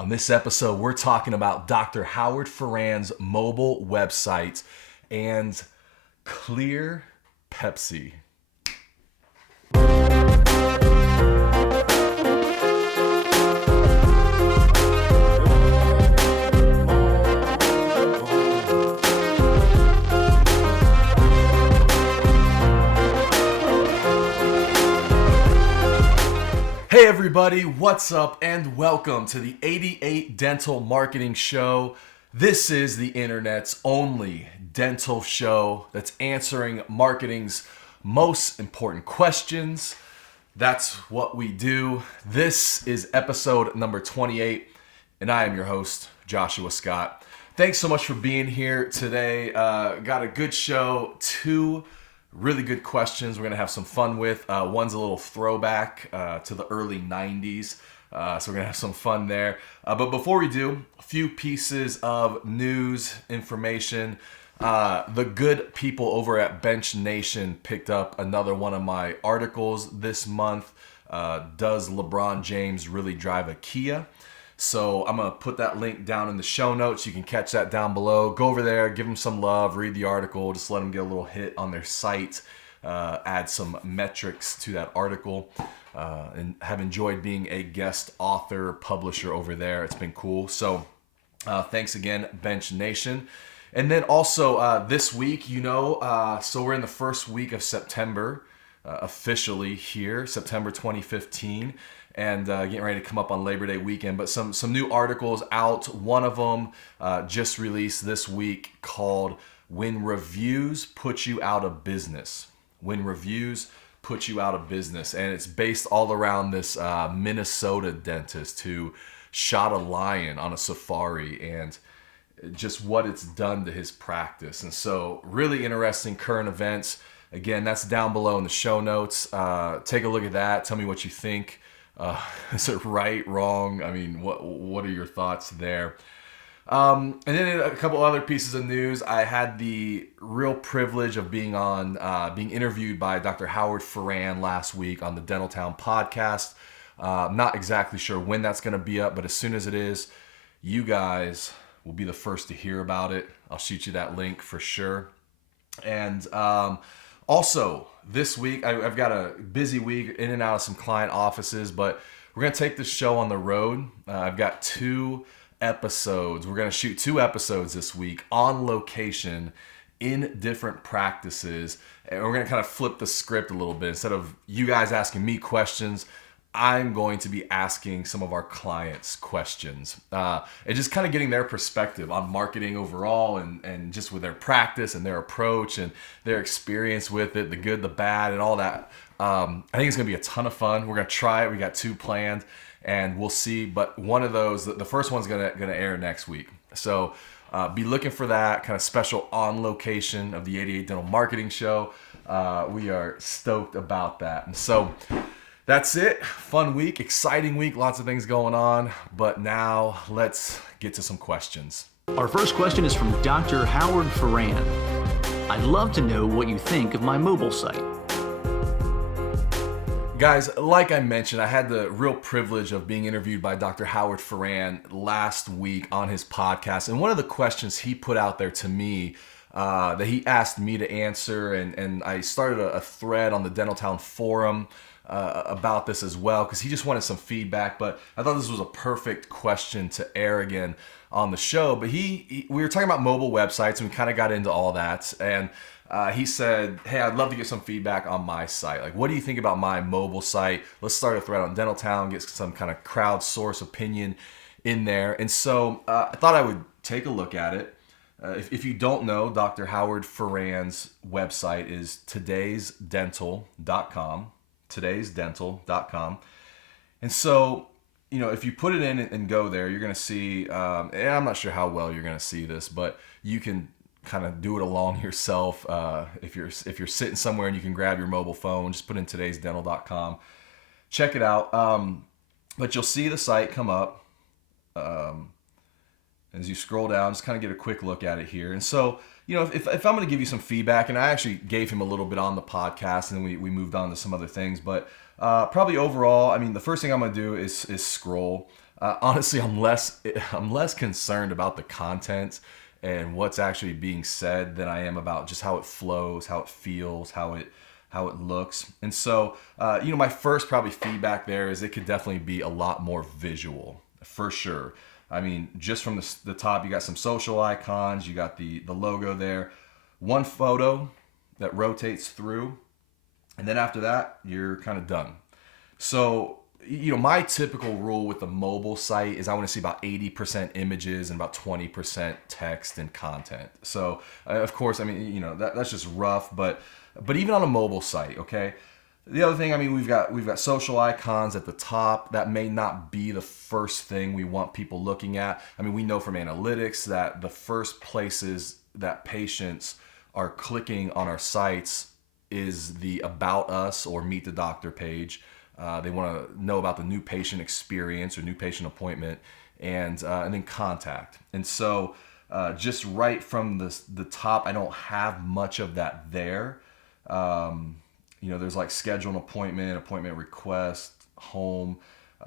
On this episode, we're talking about Dr. Howard Ferran's mobile website and Clear Pepsi. Hey everybody, what's up and welcome to the 88 Dental Marketing Show. This is the internet's only dental show that's answering marketing's most important questions. That's what we do. This is episode number 28 and I am your host, Joshua Scott. Thanks so much for being here today. Got a good show, two really good questions we're going to have some fun with. One's a little throwback to the early 90s, so we're going to have some fun there. But before we do, a few pieces of news information. The good people over at Bench Nation picked up another one of my articles this month. Does LeBron James really drive a Kia? So I'm going to put that link down in the show notes. You can catch that down below. Go over there, give them some love, read the article, just let them get a little hit on their site, add some metrics to that article, and have enjoyed being a guest author, publisher over there. It's been cool. So thanks again, Bench Nation. And then also this week, so we're in the first week of September, officially here, September 2015. And getting ready to come up on Labor Day weekend. But some new articles out. One of them just released this week called When Reviews Put You Out of Business. When Reviews Put You Out of Business. And it's based all around this Minnesota dentist who shot a lion on a safari and just what it's done to his practice. And so really interesting current events. Again, that's down below in the show notes. Take a look at that. Tell me what you think. Is it right, wrong? I mean, what are your thoughts there? And then a couple other pieces of news. I had the real privilege of being interviewed by Dr. Howard Ferran last week on the Dental Town podcast. Not exactly sure when that's going to be up, but as soon as it is, you guys will be the first to hear about it. I'll shoot you that link for sure. And also, this week, I've got a busy week in and out of some client offices, but we're going to take this show on the road. I've got 2 episodes. We're going to shoot 2 episodes this week on location in different practices. And we're going to kind of flip the script a little bit. Instead of you guys asking me questions, I'm going to be asking some of our clients questions and just kind of getting their perspective on marketing overall and just with their practice and their approach and their experience with it, the good, the bad, and all that. I think it's going to be a ton of fun. We're going to try it. We got 2 planned and we'll see. But one of those, the first one's going to air next week. So be looking for that kind of special on location of the 88 Dental Marketing Show. We are stoked about that. And so that's it. Fun week, exciting week, lots of things going on. But now let's get to some questions. Our first question is from Dr. Howard Ferran. I'd love to know what you think of my mobile site. Guys, like I mentioned, I had the real privilege of being interviewed by Dr. Howard Ferran last week on his podcast. And one of the questions he put out there to me that he asked me to answer, and I started a thread on the Dental Town forum about this as well, because he just wanted some feedback. But I thought this was a perfect question to air again on the show. But we were talking about mobile websites, and we kind of got into all that. And he said, hey, I'd love to get some feedback on my site. Like, what do you think about my mobile site? Let's start a thread on Dental Town, get some kind of crowdsource opinion in there. And so I thought I would take a look at it. If you don't know, Dr. Howard Ferran's website is todaysdental.com. todaysdental.com. And so, if you put it in and go there, you're going to see, and I'm not sure how well you're going to see this, but you can kind of do it along yourself. If you're sitting somewhere and you can grab your mobile phone, just put in todaysdental.com. Check it out. But you'll see the site come up. As you scroll down, just kind of get a quick look at it here. And so, if I'm going to give you some feedback, and I actually gave him a little bit on the podcast, and then we moved on to some other things, but probably overall, I mean, the first thing I'm going to do is scroll. Honestly, I'm less concerned about the content and what's actually being said than I am about just how it flows, how it feels, how it looks. And so, my first probably feedback there is it could definitely be a lot more visual, for sure. I mean, just from the top, you got some social icons, you got the logo there, one photo that rotates through, and then after that, you're kind of done. So, my typical rule with the mobile site is I want to see about 80% images and about 20% text and content. So, of course, I mean, that's just rough, but even on a mobile site, okay? The other thing, I mean, we've got social icons at the top. That may not be the first thing we want people looking at. I mean, we know from analytics that the first places that patients are clicking on our sites is the About Us or Meet the Doctor page. They want to know about the new patient experience or new patient appointment, and then contact. And so, just right from the top, I don't have much of that there. There's like schedule an appointment request, home.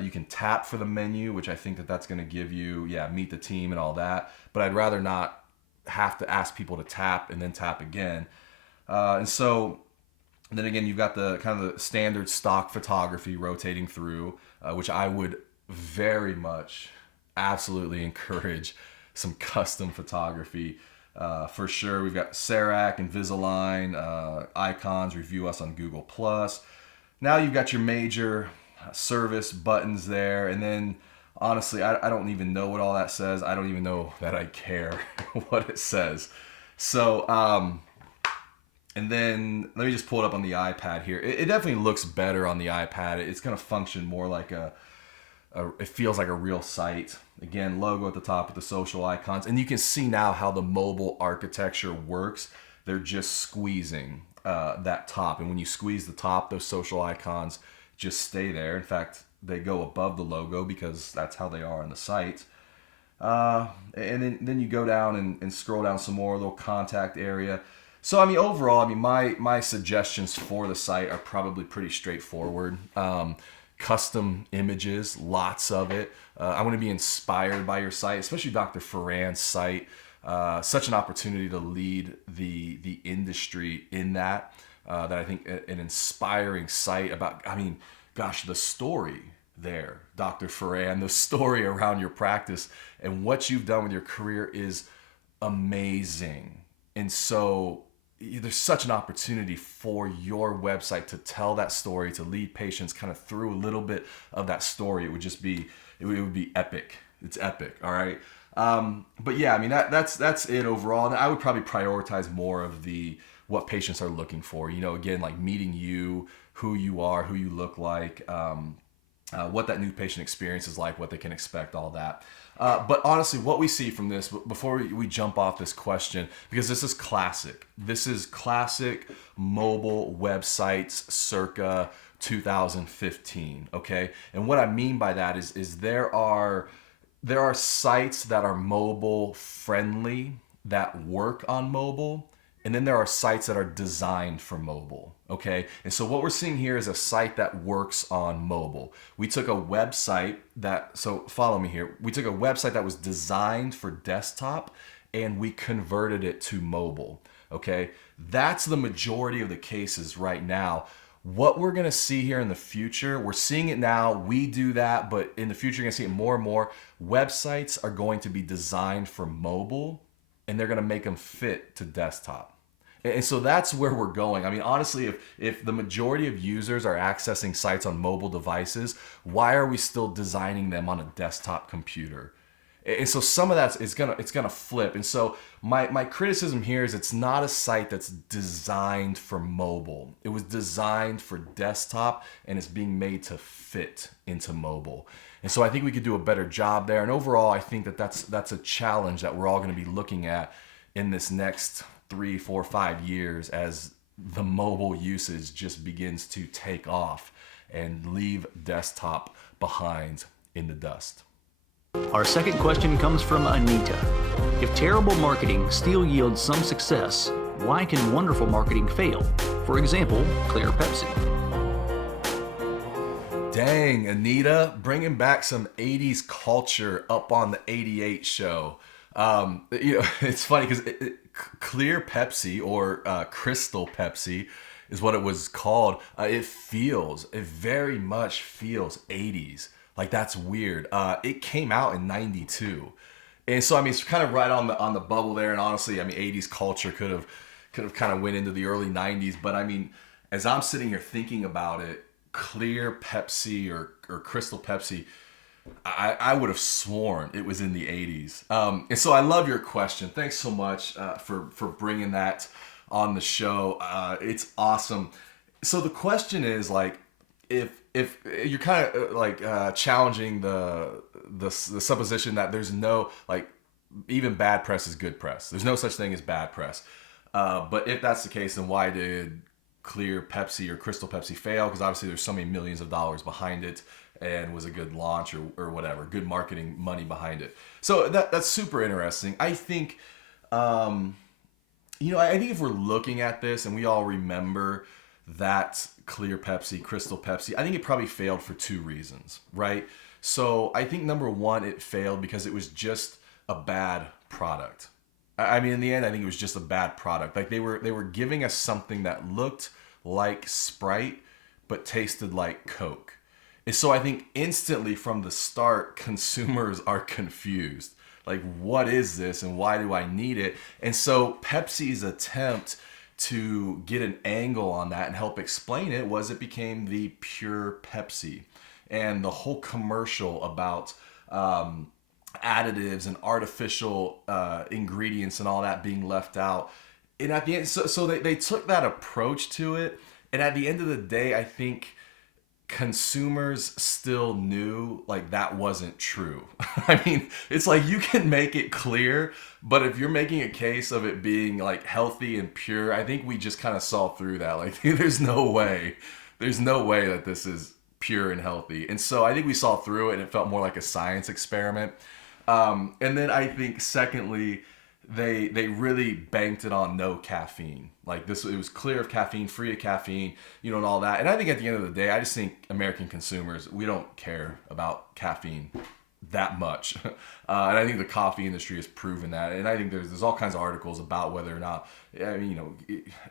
You can tap for the menu, which I think that's going to give you, meet the team and all that. But I'd rather not have to ask people to tap and then tap again. And then again, you've got the kind of the standard stock photography rotating through, which I would very much absolutely encourage some custom photography. For sure, we've got Serac, Invisalign, icons, review us on Google+. Now you've got your major service buttons there. And then, honestly, I don't even know what all that says. I don't even know that I care what it says. So, and then let me just pull it up on the iPad here. It definitely looks better on the iPad. It's going to function more like it feels like a real site. Again, logo at the top with the social icons. And you can see now how the mobile architecture works. They're just squeezing that top. And when you squeeze the top, those social icons just stay there. In fact, they go above the logo because that's how they are on the site. And then you go down and scroll down some more, a little contact area. So, I mean, overall, my suggestions for the site are probably pretty straightforward. Custom images, lots of it. I want to be inspired by your site, especially Dr. Ferran's site. Such an opportunity to lead the industry in that I think an inspiring site about, I mean, gosh, the story there, Dr. Ferran, the story around your practice and what you've done with your career is amazing. And so there's such an opportunity for your website to tell that story, to lead patients kind of through a little bit of that story. It would be epic. It's epic. All right. But yeah, I mean, that's it overall. And I would probably prioritize more of what patients are looking for, again, like meeting you, who you are, who you look like, what that new patient experience is like, what they can expect, all that. But honestly, what we see from this, before we jump off this question, because this is classic mobile websites circa 2015, okay? And what I mean by that is there are sites that are mobile friendly, that work on mobile, and then there are sites that are designed for mobile, okay? And so what we're seeing here is a site that works on mobile. We took a website so follow me here. We took a website that was designed for desktop and we converted it to mobile, okay? That's the majority of the cases right now. What we're gonna see here in the future, we're seeing it now, we do that, but in the future you're gonna see it more and more. Websites are going to be designed for mobile and they're gonna make them fit to desktop. And so that's where we're going. I mean, honestly, if the majority of users are accessing sites on mobile devices, why are we still designing them on a desktop computer? And so some of that it's gonna flip. And so my criticism here is it's not a site that's designed for mobile. It was designed for desktop and it's being made to fit into mobile. And so I think we could do a better job there. And overall, I think that's a challenge that we're all going to be looking at in this next 3, 4, 5 years as the mobile usage just begins to take off and leave desktop behind in the dust. Our second question comes from Anita. If terrible marketing still yields some success, why can wonderful marketing fail? For example, Clear Pepsi. Dang, Anita, bringing back some 80s culture up on the 88 show. It's funny because Clear Pepsi or Crystal Pepsi is what it was called. It very much feels 80s. Like, that's weird. It came out in 92. And so, I mean, it's kind of right on the bubble there. And honestly, I mean, 80s culture could have kind of went into the early 90s. But I mean, as I'm sitting here thinking about it, Clear Pepsi or Crystal Pepsi, I would have sworn it was in the 80s. And so I love your question. Thanks so much for bringing that on the show. It's awesome. So the question is, like, if you're kind of like challenging the supposition that there's no, like, even bad press is good press. There's no such thing as bad press. But if that's the case, then why did Clear Pepsi or Crystal Pepsi fail? Because obviously there's so many millions of dollars behind it and was a good launch or whatever, good marketing money behind it. So that's super interesting. I think, I think if we're looking at this and we all remember that Clear Pepsi, Crystal Pepsi, I think it probably failed for two reasons, right? So I think number one, it failed because it was just a bad product. I mean, in the end, I think it was just a bad product. Like, they were giving us something that looked like Sprite, but tasted like Coke. And so I think instantly from the start, consumers are confused. Like, what is this and why do I need it? And so Pepsi's attempt to get an angle on that and help explain it was it became the Pure Pepsi. And the whole commercial about additives and artificial ingredients and all that being left out. And at the end, so they took that approach to it. And at the end of the day, I think consumers still knew, like, that wasn't true. I mean, it's like you can make it clear, but if you're making a case of it being like healthy and pure, I think we just kind of saw through that. Like, there's no way that this is pure and healthy. And so I think we saw through it and it felt more like a science experiment. And then I think secondly, they really banked it on no caffeine. Like, it was clear of caffeine, free of caffeine, and all that. And I think at the end of the day, I just think American consumers, we don't care about caffeine that much. And I think the coffee industry has proven that. And I think there's all kinds of articles about whether or not, I mean,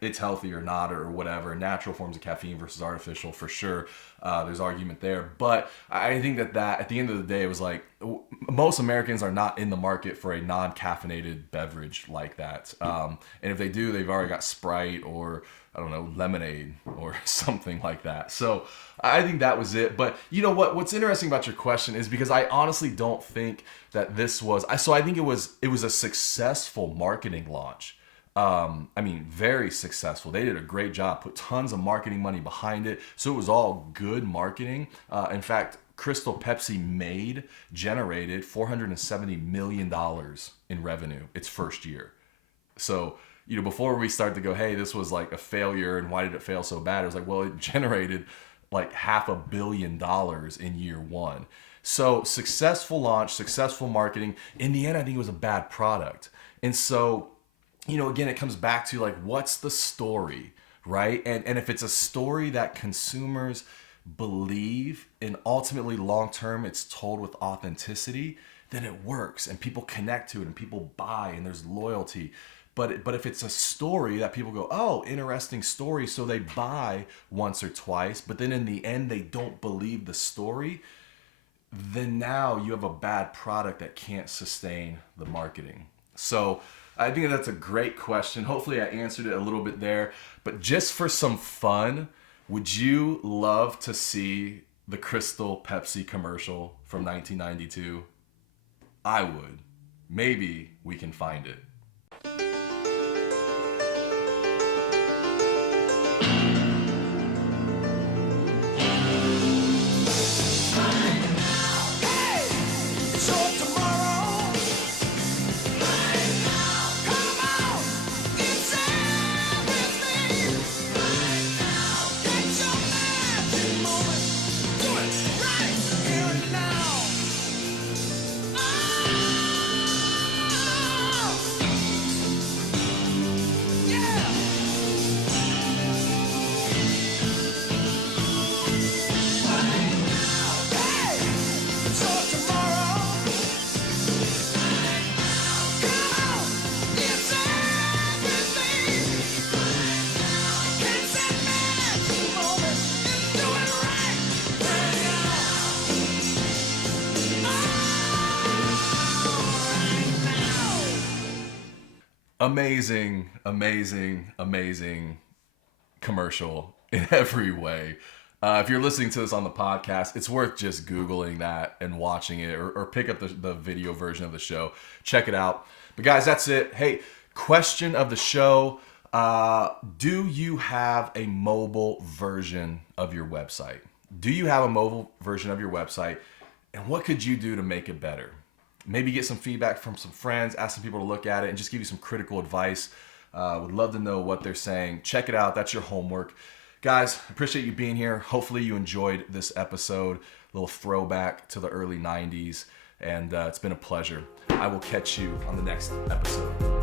it's healthy or not or whatever. Natural forms of caffeine versus artificial, for sure. There's argument there. But I think that at the end of the day, it was like, most Americans are not in the market for a non-caffeinated beverage like that. And if they do, they've already got Sprite or, I don't know, lemonade or something like that. So I think that was it. But you know what's interesting about your question is because I honestly don't think that this was, so I think it was a successful marketing launch. I mean, very successful. They did a great job, put tons of marketing money behind it. So it was all good marketing. In fact, Crystal Pepsi generated $470 million in revenue its first year. So, before we start to go, hey, this was like a failure and why did it fail so bad? It was like, well, it generated like $500 million in year one. So successful launch, successful marketing. In the end, I think it was a bad product. And so, again, it comes back to, like, what's the story, right? And if it's a story that consumers believe and ultimately long-term it's told with authenticity, then it works and people connect to it and people buy and there's loyalty. But if it's a story that people go, oh, interesting story, so they buy once or twice, but then in the end they don't believe the story, then now you have a bad product that can't sustain the marketing. So I think that's a great question. Hopefully I answered it a little bit there. But just for some fun, would you love to see the Crystal Pepsi commercial from 1992? I would. Maybe we can find it. amazing, amazing, amazing commercial in every way. If you're listening to this on the podcast, it's worth just Googling that and watching it, or pick up the video version of the show. Check it out. But guys, that's it. Hey, question of the show. Do you have a mobile version of your website? Do you have a mobile version of your website? And what could you do to make it better? Maybe get some feedback from some friends, ask some people to look at it, and just give you some critical advice. Would love to know what they're saying. Check it out. That's your homework. Guys, appreciate you being here. Hopefully you enjoyed this episode. A little throwback to the early 90s. And it's been a pleasure. I will catch you on the next episode.